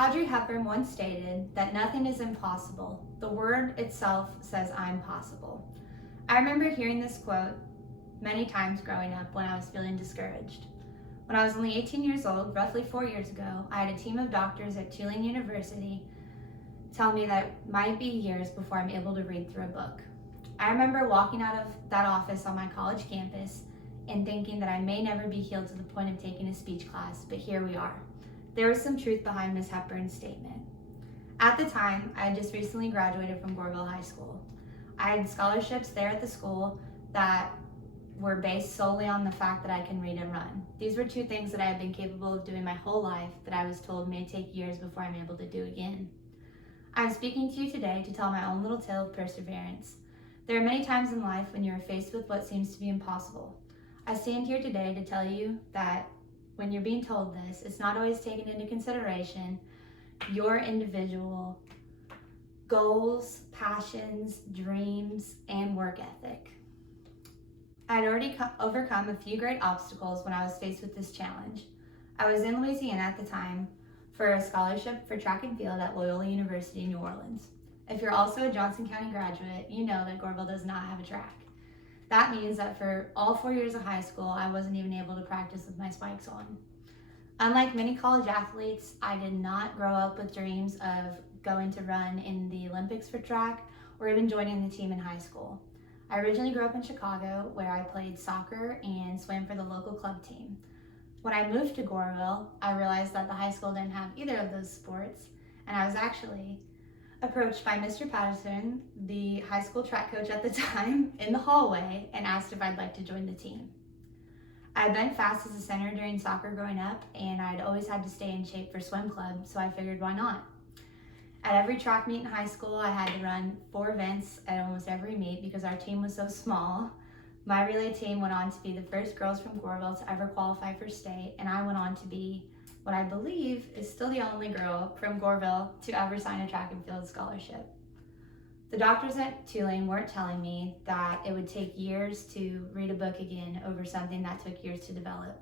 Audrey Hepburn once stated that nothing is impossible. The word itself says I'm possible. I remember hearing this quote many times growing up when I was feeling discouraged. When I was only 18 years old, roughly 4 years ago, I had a team of doctors at Tulane University tell me that it might be years before I'm able to read through a book. I remember walking out of that office on my college campus and thinking that I may never be healed to the point of taking a speech class, but here we are. There was some truth behind Ms. Hepburn's statement. At the time, I had just recently graduated from Goreville High School. I had scholarships there at the school that were based solely on the fact that I can read and run. These were two things that I had been capable of doing my whole life that I was told may take years before I'm able to do again. I'm speaking to you today to tell my own little tale of perseverance. There are many times in life when you are faced with what seems to be impossible. I stand here today to tell you that when you're being told this, it's not always taken into consideration your individual goals, passions, dreams, and work ethic. I had already overcome a few great obstacles when I was faced with this challenge. I was in Louisiana at the time for a scholarship for track and field at Loyola University in New Orleans. If you're also a Johnson County graduate, you know that Goreville does not have a track. That means that for all 4 years of high school, I wasn't even able to practice with my spikes on. Unlike many college athletes, I did not grow up with dreams of going to run in the Olympics for track or even joining the team in high school. I originally grew up in Chicago, where I played soccer and swam for the local club team. When I moved to Goreville, I realized that the high school didn't have either of those sports, and I was actually approached by Mr. Patterson, the high school track coach at the time, in the hallway and asked if I'd like to join the team. I had been fast as a center during soccer growing up, and I'd always had to stay in shape for swim club, so I figured why not? At every track meet in high school, I had to run 4 events at almost every meet because our team was so small. My relay team went on to be the first girls from Goreville to ever qualify for state, and I went on to be what I believe is still the only girl from Goreville to ever sign a track and field scholarship. The doctors at Tulane weren't telling me that it would take years to read a book again over something that took years to develop.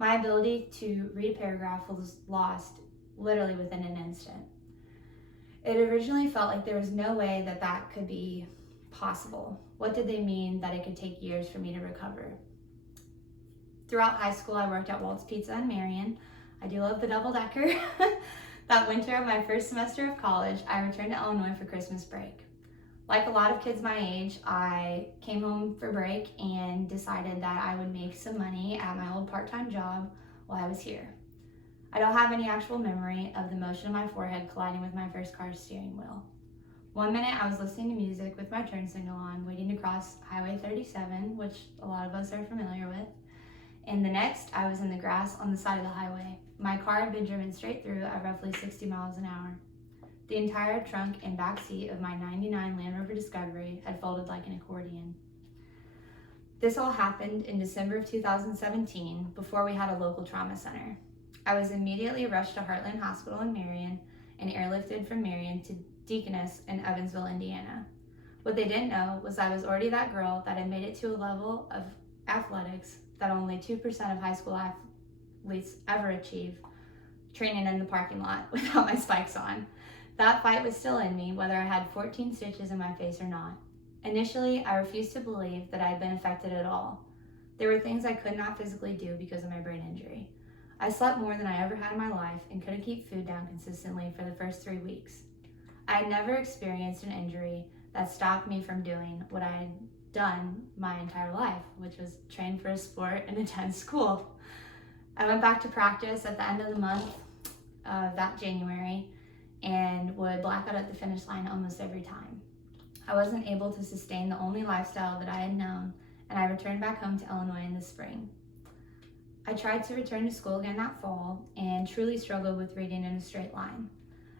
My ability to read a paragraph was lost literally within an instant. It originally felt like there was no way that that could be possible. What did they mean that it could take years for me to recover? Throughout high school, I worked at Walt's Pizza in Marion. I do love the double-decker. That winter of my first semester of college, I returned to Illinois for Christmas break. Like a lot of kids my age, I came home for break and decided that I would make some money at my old part-time job while I was here. I don't have any actual memory of the motion of my forehead colliding with my first car's steering wheel. One minute I was listening to music with my turn signal on, waiting to cross Highway 37, which a lot of us are familiar with. And the next, I was in the grass on the side of the highway. My car had been driven straight through at roughly 60 miles an hour. The entire trunk and back seat of my '99 Land Rover Discovery had folded like an accordion. This all happened in December of 2017, before we had a local trauma center. I was immediately rushed to Heartland Hospital in Marion and airlifted from Marion to Deaconess in Evansville, Indiana. What they didn't know was I was already that girl that had made it to a level of athletics that only 2% of high school athletes ever achieve, training in the parking lot without my spikes on. That fight was still in me, whether I had 14 stitches in my face or not. Initially, I refused to believe that I had been affected at all. There were things I could not physically do because of my brain injury. I slept more than I ever had in my life and couldn't keep food down consistently for the first 3 weeks. I had never experienced an injury that stopped me from doing what I had done my entire life, which was train for a sport and attend school. I went back to practice at the end of the month of that January and would black out at the finish line almost every time. I wasn't able to sustain the only lifestyle that I had known, and I returned back home to Illinois in the spring. I tried to return to school again that fall and truly struggled with reading in a straight line.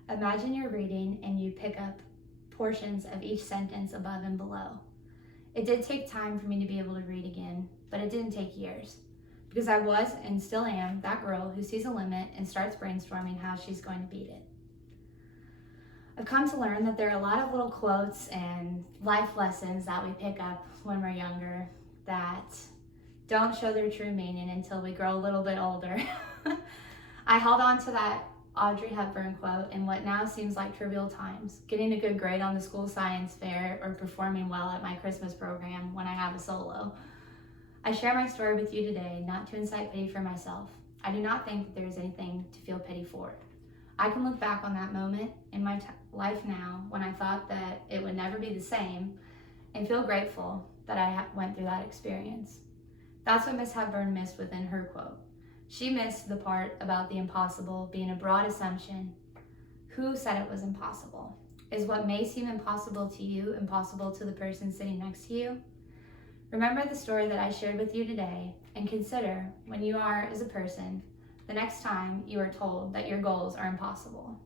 Imagine you're reading and you pick up portions of each sentence above and below. It did take time for me to be able to read again, but it didn't take years, because I was and still am that girl who sees a limit and starts brainstorming how she's going to beat it. I've come to learn that there are a lot of little quotes and life lessons that we pick up when we're younger that don't show their true meaning until we grow a little bit older. I held on to that Audrey Hepburn quote in what now seems like trivial times, getting a good grade on the school science fair or performing well at my Christmas program when I have a solo. I share my story with you today not to incite pity for myself. I do not think that there is anything to feel pity for. I can look back on that moment in my life now when I thought that it would never be the same and feel grateful that I went through that experience. That's what Miss Hepburn missed within her quote. She missed the part about the impossible being a broad assumption. Who said it was impossible? Is what may seem impossible to you impossible to the person sitting next to you? Remember the story that I shared with you today and consider when you are, as a person, the next time you are told that your goals are impossible.